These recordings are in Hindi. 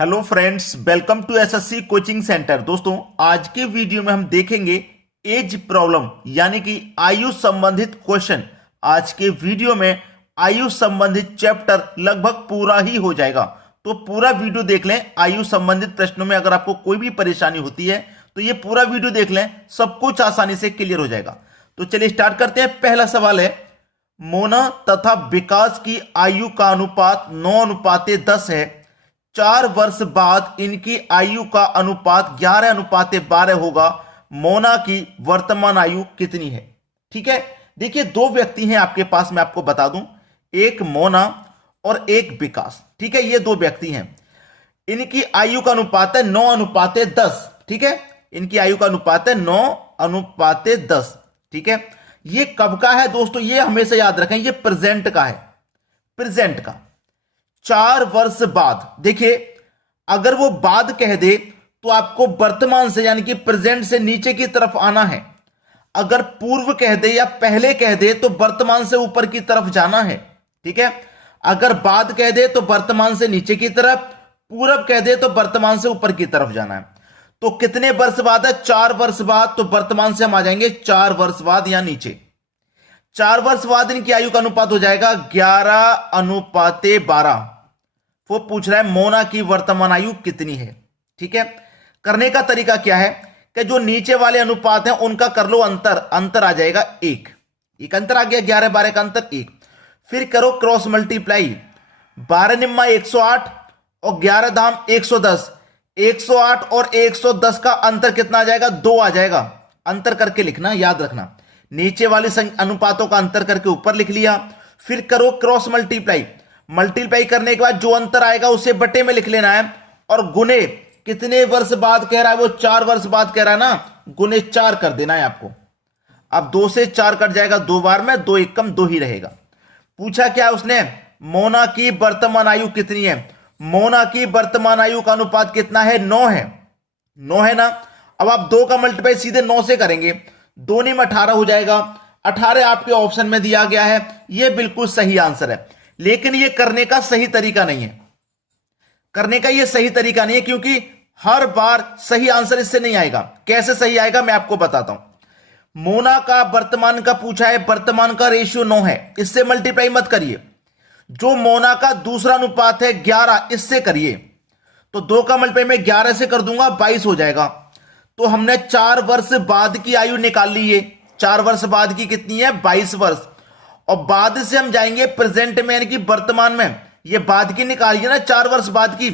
Hello friends, welcome to SSC coaching centre. दोस्तों, आज के वीडियो में हम देखेंगे एज प्रॉब्लम यानी कि आयु संबंधित क्वेश्चन। आज के वीडियो में आयु संबंधित चैप्टर लगभग पूरा ही हो जाएगा, तो पूरा वीडियो देख लें। आयु संबंधित प्रश्नों में अगर आपको कोई भी परेशानी होती है तो ये पूरा वीडियो देख लें, सब कुछ आसानी से क्लियर हो जाएगा। तो चलिए स्टार्ट करते हैं। पहला सवाल है, मोना तथा विकास की आयु का अनुपात 9:10 है। 4 वर्ष बाद इनकी आयु का अनुपात 11:12 होगा। मोना की वर्तमान आयु कितनी है? ठीक है, देखिए दो व्यक्ति हैं आपके पास, मैं आपको बता दूं, एक मोना और एक विकास। ठीक है, ये दो व्यक्ति हैं। इनकी आयु का अनुपात है 9:10। ठीक है, इनकी आयु का अनुपात है 9:10। ठीक है, ये कब का है दोस्तों? ये हमेशा याद रखें, ये प्रेजेंट का है, प्रेजेंट का। 4 वर्ष बाद, देखिए अगर वो बाद कह दे तो आपको वर्तमान से यानी कि प्रेजेंट से नीचे की तरफ आना है। अगर पूर्व कह दे या पहले कह दे तो वर्तमान से ऊपर की तरफ जाना है। ठीक है, अगर बाद कह दे तो वर्तमान से नीचे की तरफ, पूर्व कह दे तो वर्तमान से ऊपर की तरफ जाना है। तो कितने वर्ष बाद है? 4 वर्ष बाद। तो वर्तमान से हम आ जाएंगे 4 वर्ष बाद या नीचे। 4 वर्ष बाद इनकी आयु का अनुपात हो जाएगा 11:12। वो पूछ रहा है मोना की वर्तमान आयु कितनी है। ठीक है, करने का तरीका क्या है कि जो नीचे वाले अनुपात हैं उनका कर लो अंतर, अंतर आ जाएगा 1। एक अंतर आ गया, 11-12 का अंतर 1। फिर करो क्रॉस मल्टीप्लाई, 12 निम्मा 108 और 11 धाम 110। 108 और 110 का अंतर कितना आ जाएगा? 2 आ जाएगा। अंतर करके लिखना, याद रखना, नीचे वाले अनुपातों का अंतर करके ऊपर लिख लिया। फिर करो क्रॉस मल्टीप्लाई, मल्टीप्लाई करने के बाद जो अंतर आएगा उसे बटे में लिख लेना है और गुने कितने वर्ष बाद कह रहा है वो? 4 वर्ष बाद कह रहा है ना, गुने 4 कर देना है आपको। अब 2 से 4 कट जाएगा 2 बार में, 2 एक कम 2 ही रहेगा। पूछा क्या उसने? मोना की वर्तमान आयु कितनी है? मोना की वर्तमान आयु का अनुपात कितना है? 9 है। 9 है ना। अब आप 2 का मल्टीप्लाई सीधे 9 से करेंगे, 2 में 18 हो जाएगा। 18 आपके ऑप्शन में दिया गया है, यह बिल्कुल सही आंसर है। लेकिन यह करने का सही तरीका नहीं है, करने का यह सही तरीका नहीं है, क्योंकि हर बार सही आंसर इससे नहीं आएगा। कैसे सही आएगा मैं आपको बताता हूं। मोना का वर्तमान का पूछा है, वर्तमान का रेशियो 9 है, इससे मल्टीप्लाई मत करिए। जो मोना का दूसरा अनुपात है 11, इससे करिए। तो 2 का मल्टीप्लाई में 11 से कर दूंगा, 22 हो जाएगा। तो हमने 4 वर्ष बाद की आयु निकाल ली है। 4 वर्ष बाद की कितनी है? 22 वर्ष। और बाद से हम जाएंगे प्रेजेंट में यानी कि वर्तमान में। ये बाद की निकालिए ना, 4 वर्ष बाद की।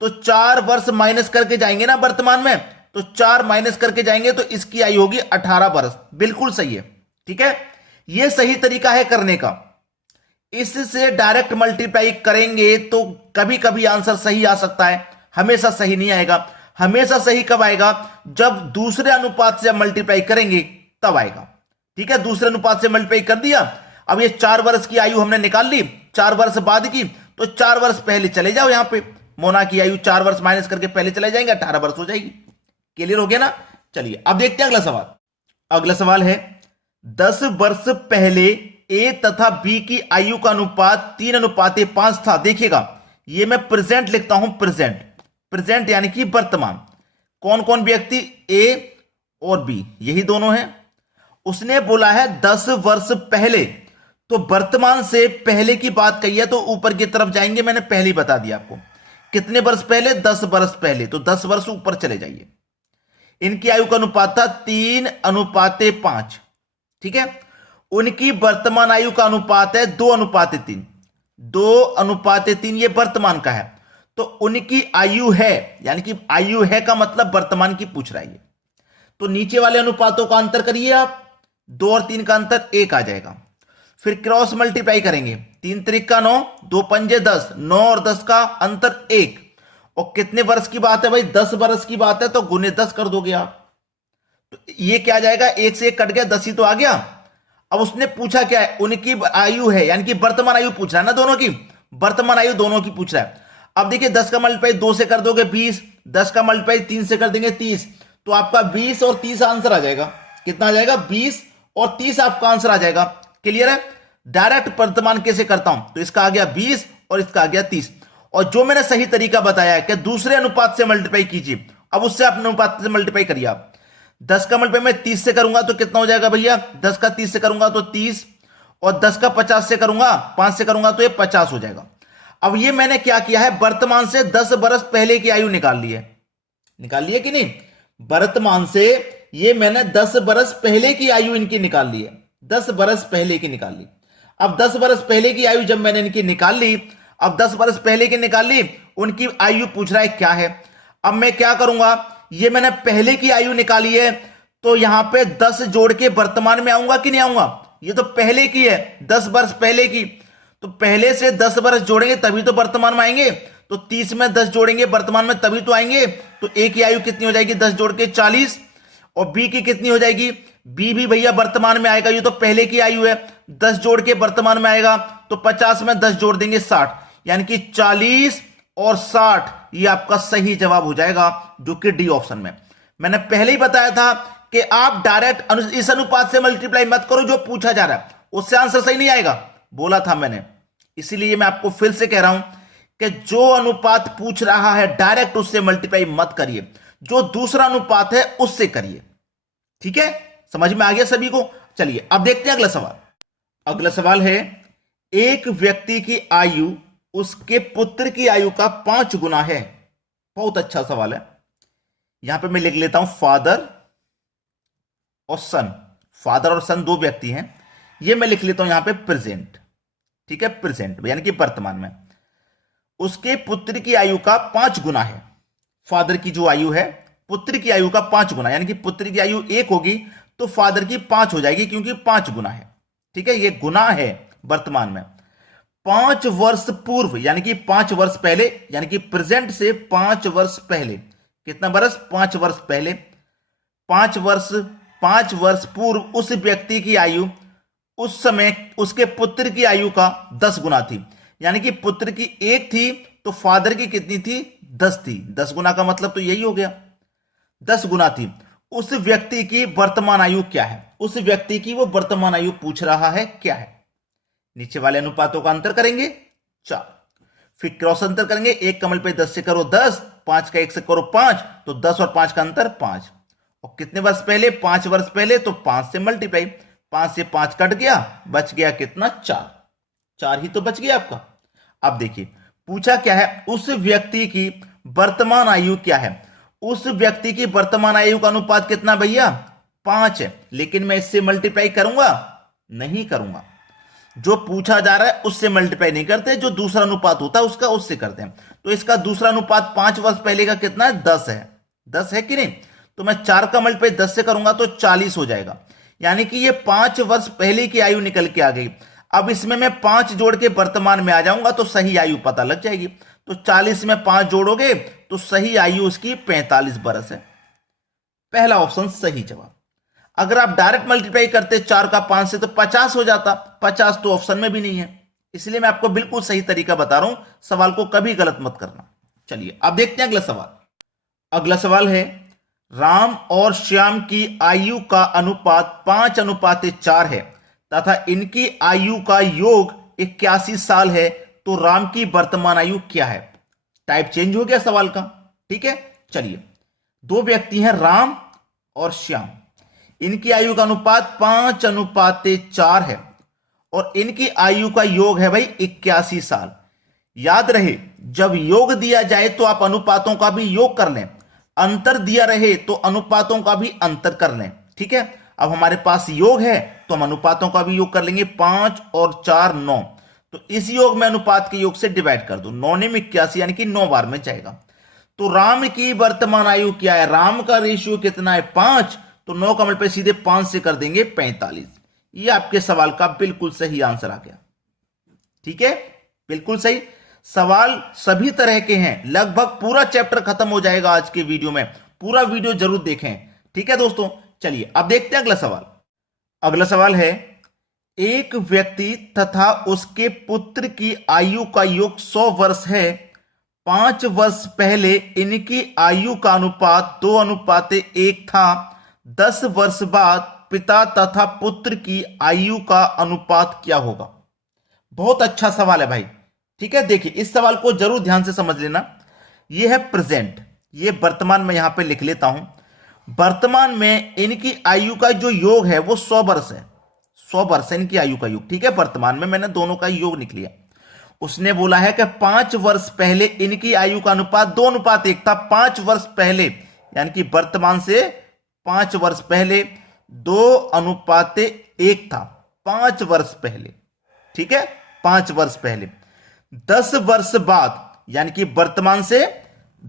तो 4 वर्ष माइनस करके जाएंगे ना वर्तमान में, तो 4 माइनस करके जाएंगे तो इसकी आयु होगी 18 वर्ष। बिल्कुल सही है। ठीक है, यह सही तरीका है करने का। इससे डायरेक्ट मल्टीप्लाई करेंगे तो कभी कभी आंसर सही आ सकता है, हमेशा सही नहीं आएगा। हमेशा सही कब आएगा? जब दूसरे अनुपात से मल्टीप्लाई करेंगे तब आएगा। ठीक है, दूसरे अनुपात से मल्टीप्लाई कर दिया। अब ये 4 वर्ष की आयु हमने निकाल ली, 4 वर्ष बाद की, तो 4 वर्ष पहले चले जाओ। यहां पे मोना की आयु 4 वर्ष माइनस करके पहले चले जाएंगे, 18 वर्ष हो जाएगी। क्लियर हो गया ना? चलिए अब देखते हैं अगला सवाल। अगला सवाल है, 10 वर्ष पहले ए तथा बी की आयु का अनुपात 3:5 था। देखिएगा, ये मैं प्रेजेंट लिखता हूं, प्रेजेंट, प्रेजेंट यानी कि वर्तमान। कौन कौन व्यक्ति? ए और बी, यही दोनों हैं। उसने बोला है 10 वर्ष पहले, तो वर्तमान से पहले की बात कही है तो ऊपर की तरफ जाएंगे। मैंने पहले ही बता दिया आपको कितने वर्ष पहले? 10 वर्ष पहले। तो 10 वर्ष ऊपर चले जाइए। इनकी आयु का अनुपात था 3:5। ठीक है, उनकी वर्तमान आयु का अनुपात है 2:3। 2:3 ये वर्तमान का है। तो उनकी आयु है, यानी कि आयु है का मतलब वर्तमान की पूछ रहा है। तो नीचे वाले अनुपातों का अंतर करिए आप, 2 और 3 का अंतर 1 आ जाएगा। फिर क्रॉस मल्टीप्लाई करेंगे, 3 त्रिक का 9, 2 पंजे 10, 9 और 10 का अंतर 1। और कितने वर्ष की बात है भाई? 10 वर्ष की बात है, तो गुने 10 कर दोगे आप। तो ये क्या आ जाएगा? 1 से 1 कट गया, 10 ही तो आ गया। अब उसने पूछा क्या है? उनकी आयु है, यानी कि वर्तमान आयु पूछ रहा है ना, दोनों की वर्तमान आयु दोनों की पूछ रहा है। अब देखिए 10 का मल्टीप्लाई 2 से कर दोगे 20, 10 का मल्टीप्लाई 3 से कर देंगे 30। तो आपका 20 और 30 आंसर आ जाएगा। कितना आ जाएगा? 20 और 30 आपका आंसर आ जाएगा। क्लियर है? डायरेक्ट वर्तमान कैसे करता हूं? तो इसका आ गया 20 और इसका आ गया 30। और जो मैंने सही तरीका बताया है कि दूसरे अनुपात से मल्टीप्लाई कीजिए, अब उससे आप अनुपात से मल्टीप्लाई करिए। आप 10 का मल्टीप्लाई मैं 30 से करूंगा तो कितना हो जाएगा भैया, 10 का 30 से करूंगा तो 30, और 10 का 50 से करूंगा, 5 से करूंगा तो ये 50 हो जाएगा। अब ये मैंने क्या किया है, वर्तमान से 10 बरस पहले की आयु निकाल ली है। निकाल ली है कि नहीं? वर्तमान से ये मैंने 10 बरस पहले की आयु इनकी निकाल ली है, 10 बरस पहले की निकाल ली। अब 10 बरस पहले की आयु जब मैंने इनकी निकाल ली, अब 10 बरस पहले की निकाल ली, उनकी आयु पूछ रहा है क्या है। अब मैं क्या करूंगा, ये मैंने पहले की आयु निकाली है तो यहां पे 10 जोड़ के वर्तमान में आऊंगा कि नहीं आऊंगा? ये तो पहले की है, 10 वर्ष पहले की, तो पहले से 10 वर्ष जोड़ेंगे तभी तो वर्तमान में आएंगे। तो 30 में 10 जोड़ेंगे वर्तमान में तभी तो आएंगे। तो ए की आयु कितनी हो जाएगी, 10 जोड़ के 40, और बी की कितनी हो जाएगी, बी भी भैया वर्तमान में आएगा, ये तो पहले की आयु है, 10 जोड़ के वर्तमान में आएगा, तो 50 में 10 जोड़ देंगे 60, यानी कि 40 और 60 ये आपका सही जवाब हो जाएगा, जो कि डी ऑप्शन में। मैंने पहले ही बताया था कि आप डायरेक्ट इस अनुपात से मल्टीप्लाई मत करो जो पूछा जा रहा है, उससे आंसर सही नहीं आएगा, बोला था मैंने। इसीलिए मैं आपको फिर से कह रहा हूं कि जो अनुपात पूछ रहा है डायरेक्ट उससे मल्टीप्लाई मत करिए, जो दूसरा अनुपात है उससे करिए। ठीक है, समझ में आ गया सभी को? चलिए अब देखते हैं अगला सवाल। अगला सवाल है, एक व्यक्ति की आयु उसके पुत्र की आयु का 5 गुना है। बहुत अच्छा सवाल है। यहां पे मैं लिख लेता हूं फादर और सन। फादर और सन दो व्यक्ति हैं, ये मैं लिख लेता हूं यहां पे प्रेजेंट। ठीक है, प्रेजेंट यानी कि वर्तमान में। उसके पुत्र की आयु का 5 गुना है। फादर की जो आयु है पुत्र की आयु का 5 गुना, यानी कि पुत्र की आयु 1 होगी तो फादर की 5 हो जाएगी, क्योंकि 5 गुना है। ठीक है, ये गुना है वर्तमान में। 5 वर्ष पूर्व यानी कि 5 वर्ष पहले, यानी कि प्रेजेंट से 5 वर्ष पहले, कितना बरस, 5 वर्ष पहले, 5 वर्ष पूर्व उस व्यक्ति की आयु उस समय उसके पुत्र की आयु का 10 गुना थी। यानी कि पुत्र की 1 थी तो फादर की कितनी थी, 10 थी। 10 गुना का मतलब तो यही हो गया, 10 गुना थी। उस व्यक्ति की वर्तमान आयु क्या है, उस व्यक्ति की वो वर्तमान आयु पूछ रहा है क्या है। नीचे वाले अनुपातों का अंतर करेंगे 4, फिर क्रॉस अंतर करेंगे, 1 कमल पे 10 से करो 10, 5 का 1 से करो 5, तो 10 और 5 का अंतर 5। और कितने वर्ष पहले, 5 वर्ष पहले, तो 5 से मल्टीप्लाई, 5 से 5 कट गया, बच गया कितना, 4 ही तो बच गया आपका। अब देखिए पूछा क्या है, उस व्यक्ति की वर्तमान आयु क्या है। उस व्यक्ति की वर्तमान आयु का अनुपात कितना भैया, 5 है। लेकिन मैं इससे मल्टीप्लाई करूंगा, नहीं करूंगा। जो पूछा जा रहा है उससे मल्टीप्लाई नहीं करते, जो दूसरा अनुपात होता है उसका उससे करते हैं। तो इसका दूसरा अनुपात 5 वर्ष पहले का कितना है, 10 है। 10 है कि नहीं? तो मैं 4 का मल्टीप्लाई 10 से करूंगा तो 40 हो जाएगा, यानी कि ये 5 वर्ष पहले की आयु निकल के आ गई। अब इसमें मैं 5 जोड़ के वर्तमान में आ जाऊंगा तो सही आयु पता लग जाएगी। तो 40 में 5 जोड़ोगे तो सही आयु उसकी 45 बरस है। पहला ऑप्शन सही जवाब। अगर आप डायरेक्ट मल्टीप्लाई करते 4 का 5 से तो 50 हो जाता, 50 तो ऑप्शन में भी नहीं है। इसलिए मैं आपको बिल्कुल सही तरीका बता रहा हूं, सवाल को कभी गलत मत करना। चलिए अब देखते हैं अगला सवाल। अगला सवाल है, राम और श्याम की आयु का अनुपात 5:4 है तथा इनकी आयु का योग 81 साल है, तो राम की वर्तमान आयु क्या है। टाइप चेंज हो गया सवाल का। ठीक है, चलिए दो व्यक्ति हैं राम और श्याम, इनकी आयु का अनुपात 5:4 है और इनकी आयु का योग है भाई 81 साल। याद रहे जब योग दिया जाए तो आप अनुपातों का भी योग कर लें, अंतर दिया रहे तो अनुपातों का भी अंतर कर लें। ठीक है, अब हमारे पास योग है तो हम अनुपातों का भी योग कर लेंगे। 5 और 4 9, तो इस योग में अनुपात के योग से डिवाइड कर दो, 9 में 81 यानी कि 9 बार में जाएगा। तो राम की वर्तमान आयु क्या है, राम का रेशियो कितना है 5, तो 9 का मल्टीप्लाई सीधे 5 से कर देंगे 45। ये आपके सवाल का बिल्कुल सही आंसर आ गया। ठीक है, बिल्कुल सही। सवाल सभी तरह के हैं, लगभग पूरा चैप्टर खत्म हो जाएगा आज के वीडियो में, पूरा वीडियो जरूर देखें। ठीक है दोस्तों, चलिए अब देखते हैं अगला सवाल। अगला सवाल है, एक व्यक्ति तथा उसके पुत्र की आयु का योग 100 वर्ष है। 5 वर्ष पहले इनकी आयु का अनुपात 2:1 था। 10 वर्ष बाद पिता तथा पुत्र की आयु का अनुपात क्या होगा। बहुत अच्छा सवाल है भाई, ठीक है, देखिए इस सवाल को जरूर ध्यान से समझ लेना। ये है प्रेजेंट, ये वर्तमान में यहां पे लिख लेता हूं। वर्तमान में इनकी आयु का जो योग है वो 100 वर्ष है। 100 वर्ष है इनकी आयु का योग। ठीक है, वर्तमान में मैंने दोनों का योग निकल लिया। उसने बोला है कि 5 वर्ष पहले इनकी आयु का अनुपात 2:1 था। 5 वर्ष पहले यानी कि वर्तमान से 5 वर्ष पहले 2:1 था। 5 वर्ष पहले, ठीक है, 5 वर्ष पहले। 10 वर्ष बाद यानी कि वर्तमान से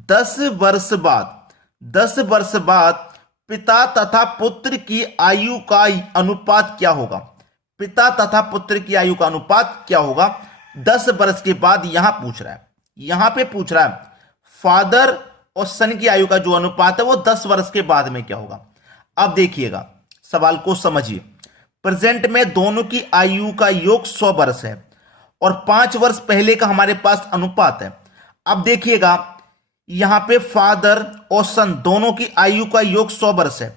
10 वर्ष बाद, 10 वर्ष बाद पिता तथा पुत्र की आयु का अनुपात क्या होगा? पिता तथा पुत्र की आयु का अनुपात क्या होगा 10 वर्ष के बाद? यहां पूछ रहा है, यहां पे पूछ रहा है फादर और सन की आयु का जो अनुपात है वो 10 वर्ष के बाद में क्या होगा। अब देखिएगा, सवाल को समझिए। प्रेजेंट में दोनों की आयु का योग 100 वर्ष है और 5 वर्ष पहले का हमारे पास अनुपात है। अब देखिएगा यहां पे फादर और सन दोनों की आयु का योग 100 वर्ष है।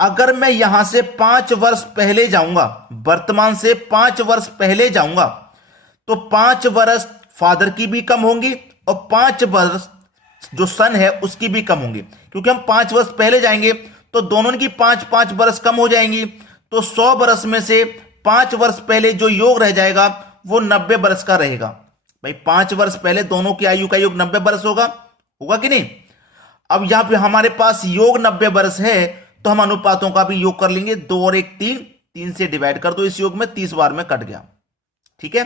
अगर मैं यहां से 5 वर्ष पहले जाऊंगा, वर्तमान से 5 वर्ष पहले जाऊंगा, तो 5 वर्ष फादर की भी कम होंगी और 5 वर्ष जो सन है उसकी भी कम होंगी, क्योंकि हम 5 वर्ष पहले जाएंगे तो दोनों की 5-5 वर्ष कम हो जाएंगी। तो 100 वर्ष में से 5 वर्ष पहले जो योग रह जाएगा वो 90 वर्ष का रहेगा। भाई 5 वर्ष पहले दोनों की आयु का योग 90 वर्ष होगा, होगा कि नहीं? अब यहां पे हमारे पास योग 90 वर्ष है तो हम अनुपातों का भी योग कर लेंगे। 2 और 1 3, 3 से डिवाइड कर दो इस योग में, 30 बार में कट गया। ठीक है,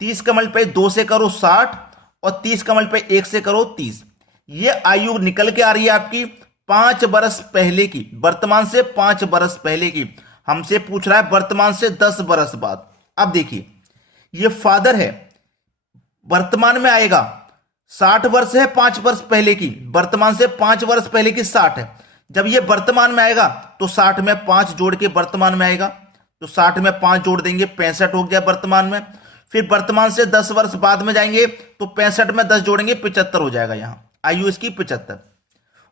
30 का मल्टीप्लाई 2 से करो 60 और 30 का मल्टीप्लाई 1 से करो 30। ये आयु निकल के आ रही है आपकी 5 वर्ष पहले की, वर्तमान से 5 वर्ष पहले की। हमसे पूछ रहा है वर्तमान से 10 वर्ष बाद। अब देखिए ये फादर है, वर्तमान में आएगा 60 वर्ष है 5 वर्ष पहले की, वर्तमान से 5 वर्ष पहले की 60 है। जब ये वर्तमान में आएगा तो 60 में 5 जोड़ के वर्तमान में आएगा, तो 60 में 5 जोड़ देंगे 65 हो गया वर्तमान में। फिर वर्तमान से 10 वर्ष बाद में जाएंगे तो 65 में 10 जोड़ेंगे 75 हो जाएगा, यहां आयु इसकी 75।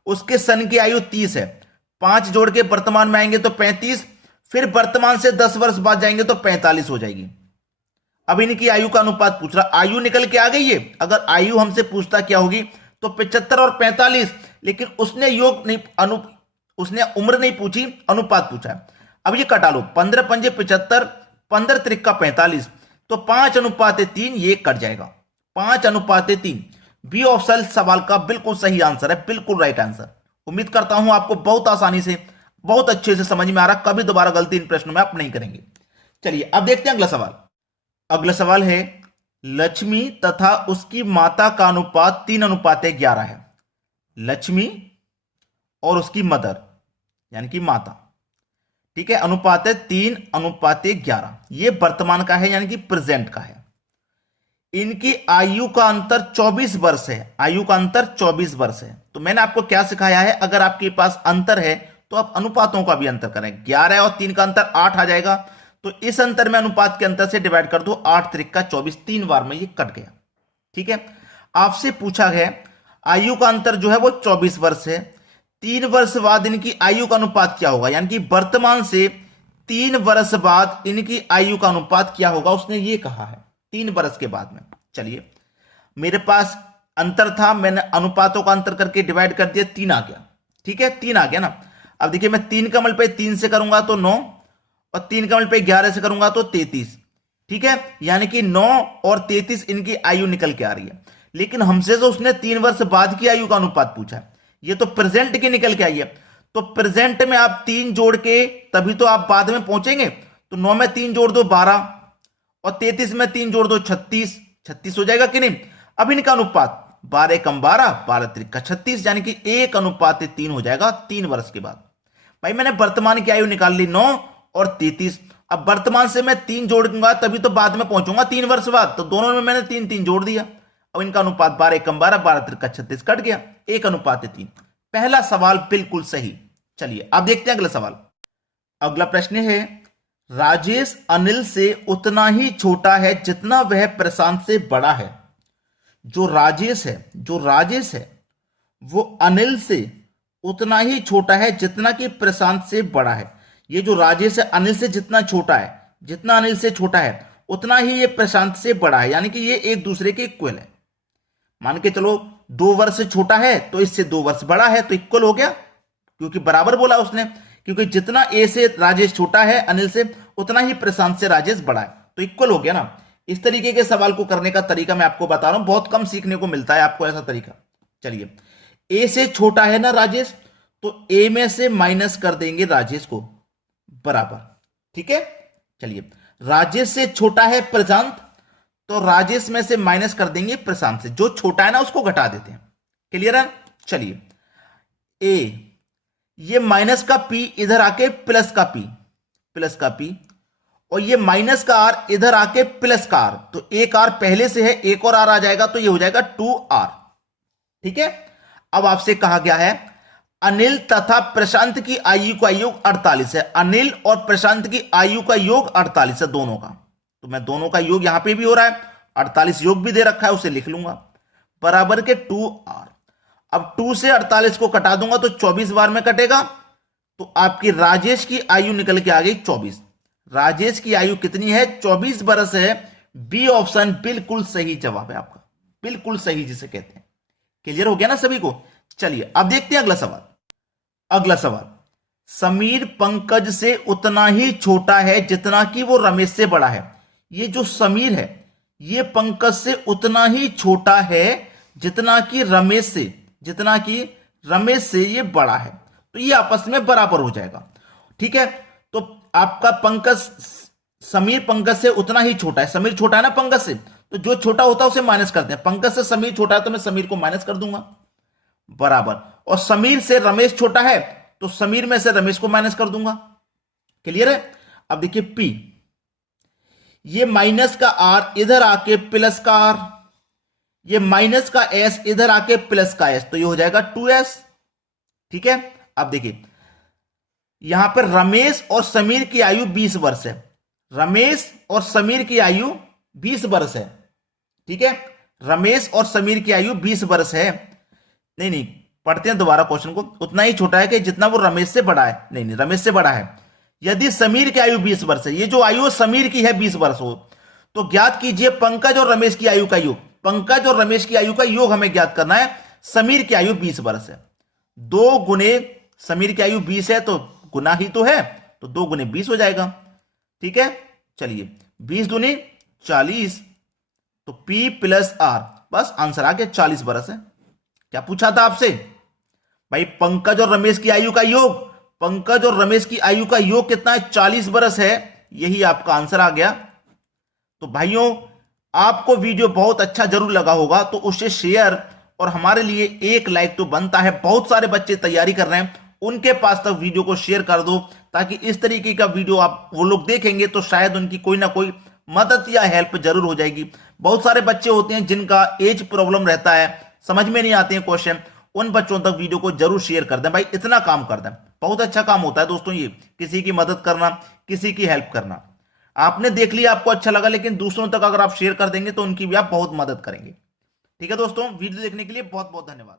उसके सन की आयु 30 है, 5 जोड़ के वर्तमान में आएंगे तो 35, फिर वर्तमान से 10 वर्ष बाद जाएंगे तो 45 हो जाएगी। अब इनकी आयु का अनुपात पूछ रहा, आयु निकल के आ गई है। अगर आयु हमसे पूछता क्या होगी तो 75 और 45, लेकिन उसने योग नहीं उसने उम्र नहीं पूछी, अनुपात पूछा है। अब ये कटा लो, 15 पंजे 75, 15 त्रिका 45, तो 5:3 ये कट जाएगा। 5:3 बी ऑप्शन सवाल का बिल्कुल सही आंसर है, बिल्कुल राइट आंसर। उम्मीद करता हूं आपको बहुत आसानी से, बहुत अच्छे से समझ में आ रहा। कभी दोबारा गलती इन प्रश्नों में आप नहीं करेंगे। चलिए अब देखते हैं अगला सवाल। अगला सवाल है लक्ष्मी तथा उसकी माता का अनुपात 3:11 है। लक्ष्मी और उसकी मदर यानी कि माता, ठीक है, अनुपात है 3:11। ये वर्तमान का है यानी कि प्रेजेंट का है। इनकी आयु का अंतर 24 वर्ष है। आयु का अंतर 24 वर्ष है। तो मैंने आपको क्या सिखाया है, अगर आपके पास अंतर है तो आप अनुपातों का भी अंतर करें। 11 और 3 का अंतर 8 आ जाएगा, तो इस अंतर में अनुपात के अंतर से डिवाइड कर दो, 8 त्रिका 24, 3 बार में ये कट गया। ठीक है, आपसे पूछा गया आयु का अंतर जो है वो 24 वर्ष है। 3 वर्ष बाद इनकी आयु का अनुपात क्या होगा, यानी कि वर्तमान से 3 वर्ष बाद इनकी आयु का अनुपात क्या होगा, उसने ये कहा है 3 वर्ष के बाद में। चलिए मेरे पास अंतर था, मैंने अनुपातों का अंतर करके डिवाइड कर दिया, 3 आ गया। ठीक है, 3 आ गया ना। अब देखिए मैं 3 का मल्टीप्लाई 3 से करूंगा तो 9 और 3 का मल्टीप्लाई 11 से करूंगा तो 33। ठीक है, यानी कि 9 और 33 इनकी आयु निकल के आ रही है। लेकिन हमसे तो उसने 3 वर्ष बाद की आयु का अनुपात पूछा है, ये तो प्रेजेंट की निकल के आई है। तो प्रेजेंट में आप 3 जोड़ के तभी तो आप बाद में पहुंचेंगे। तो 9 में 3 जोड़ दो 12 और 33 में 3 जोड़ दो 36, 36 हो जाएगा कि नहीं। अब इनका अनुपात 12 कम 12, 12 त्रिका 36, यानी कि 1:3 हो जाएगा 3 वर्ष के बाद। भाई मैंने वर्तमान की आयु निकाल ली 9 और 33। अब वर्तमान से मैं 3 जोड़ूंगा तभी तो बाद में पहुंचूंगा 3 वर्ष बाद, तो दोनों में मैंने 3 जोड़ दिया। अब इनका अनुपात 12 कम 12, 12 त्रिका 36 कट गया, 1:3। पहला सवाल बिल्कुल सही। चलिए अब देखते हैं अगला सवाल। अगला प्रश्न है राजेश अनिल से उतना ही छोटा है जितना वह प्रशांत से बड़ा है। जो राजेश है वो अनिल से उतना ही छोटा है जितना कि प्रशांत से बड़ा है। ये जो राजेश है अनिल से जितना छोटा है, जितना अनिल से छोटा है उतना ही ये प्रशांत से बड़ा है, यानी कि ये एक दूसरे के इक्वल है। मान के चलो 2 वर्ष से छोटा है तो इससे 2 वर्ष बड़ा है, तो इक्वल हो गया, क्योंकि बराबर बोला उसने, क्योंकि जितना ए से राजेश छोटा है अनिल से, उतना ही प्रशांत से राजेश बड़ा है, तो इक्वल हो गया ना। इस तरीके के सवाल को करने का तरीका मैं आपको बता रहा हूं, बहुत कम सीखने को मिलता है आपको ऐसा तरीका। चलिए, ए से छोटा है ना राजेश, तो ए में से माइनस कर देंगे राजेश को, बराबर, ठीक है। चलिए, राजेश से छोटा है प्रशांत, तो राजेश में से माइनस कर देंगे प्रशांत से, जो छोटा है ना उसको घटा देते हैं। क्लियर है। चलिए, ए, ये माइनस का पी इधर आके प्लस का पी, और ये माइनस का आर इधर आके प्लस का आर, तो एक आर पहले से है, एक और आर आ जाएगा, तो ये हो जाएगा 2r, ठीक है। अब आपसे कहा गया है अनिल तथा प्रशांत की आयु का योग 48 है। अनिल और प्रशांत की आयु का योग 48 है दोनों का, तो मैं दोनों का योग यहां पे भी हो रहा है, 48 योग भी दे रखा है, उसे लिख लूंगा, बराबर के 2r। अब 2 से 48 को कटा दूंगा तो 24 बार में कटेगा, तो आपकी राजेश की आयु निकल के आ गई 24। राजेश की आयु कितनी है? 24 बरस है। बी ऑप्शन बिल्कुल सही जवाब है आपका, बिल्कुल सही जिसे कहते हैं। क्लियर हो गया ना सभी को। चलिए अब देखते हैं अगला सवाल। अगला सवाल, समीर पंकज से उतना ही छोटा है जितना कि वो रमेश से बड़ा है। ये जो समीर है ये पंकज से उतना ही छोटा है जितना कि रमेश से ये बड़ा है, तो ये आपस में बराबर हो जाएगा, ठीक है। तो आपका समीर पंकज से उतना ही छोटा है, समीर छोटा है ना पंकज से, तो जो छोटा होता है उसे माइनस करते हैं। पंकज से समीर छोटा है तो मैं समीर को माइनस कर दूंगा, बराबर, और समीर से रमेश छोटा है तो समीर में से रमेश को माइनस कर दूंगा। क्लियर है। अब देखिए पी, ये माइनस का आर इधर आके प्लस का आर, ये माइनस का एस इधर आके प्लस का एस, तो ये हो जाएगा 2s, ठीक है। अब देखिए यहां पर रमेश और समीर की आयु 20 वर्ष है, रमेश और समीर की आयु 20 वर्ष है, ठीक है। रमेश और समीर की आयु 20 वर्ष है। नहीं, पढ़ते हैं दोबारा क्वेश्चन को। उतना ही छोटा है कि जितना वो रमेश से बड़ा है। नहीं, रमेश से बड़ा है। यदि समीर की आयु 20 वर्ष है, ये जो आयु समीर की है 20 वर्ष हो, तो ज्ञात कीजिए पंकज और रमेश की आयु का योग। पंकज और रमेश की आयु का योग हमें ज्ञात करना है। समीर की आयु 20 वर्ष है, 2 गुने समीर की आयु 20 है, तो गुना ही तो है, तो 2 गुने 20 हो जाएगा, ठीक है। चलिए 20 दूनी 40, तो P प्लस R, बस आंसर आ गया, 40 वर्ष है। क्या पूछा था आपसे भाई? पंकज और रमेश की आयु का योग, पंकज और रमेश की आयु का योग कितना है? 40 वर्ष है, यही आपका आंसर आ गया। तो भाइयों, आपको वीडियो बहुत अच्छा जरूर लगा होगा, तो उसे शेयर और हमारे लिए एक लाइक तो बनता है। बहुत सारे बच्चे तैयारी कर रहे हैं, उनके पास तक वीडियो को शेयर कर दो, ताकि इस तरीके का वीडियो वो लोग देखेंगे तो शायद उनकी कोई ना कोई मदद या हेल्प जरूर हो जाएगी। बहुत सारे बच्चे होते हैं जिनका एज प्रॉब्लम रहता है, समझ में नहीं आते हैं क्वेश्चन, उन बच्चों तक वीडियो को जरूर शेयर कर दें भाई, इतना काम कर दें। बहुत अच्छा काम होता है दोस्तों ये, किसी की मदद करना, किसी की हेल्प करना। आपने देख लिया, आपको अच्छा लगा, लेकिन दूसरों तक अगर आप शेयर कर देंगे तो उनकी भी आप बहुत मदद करेंगे। ठीक है दोस्तों, वीडियो देखने के लिए बहुत बहुत धन्यवाद।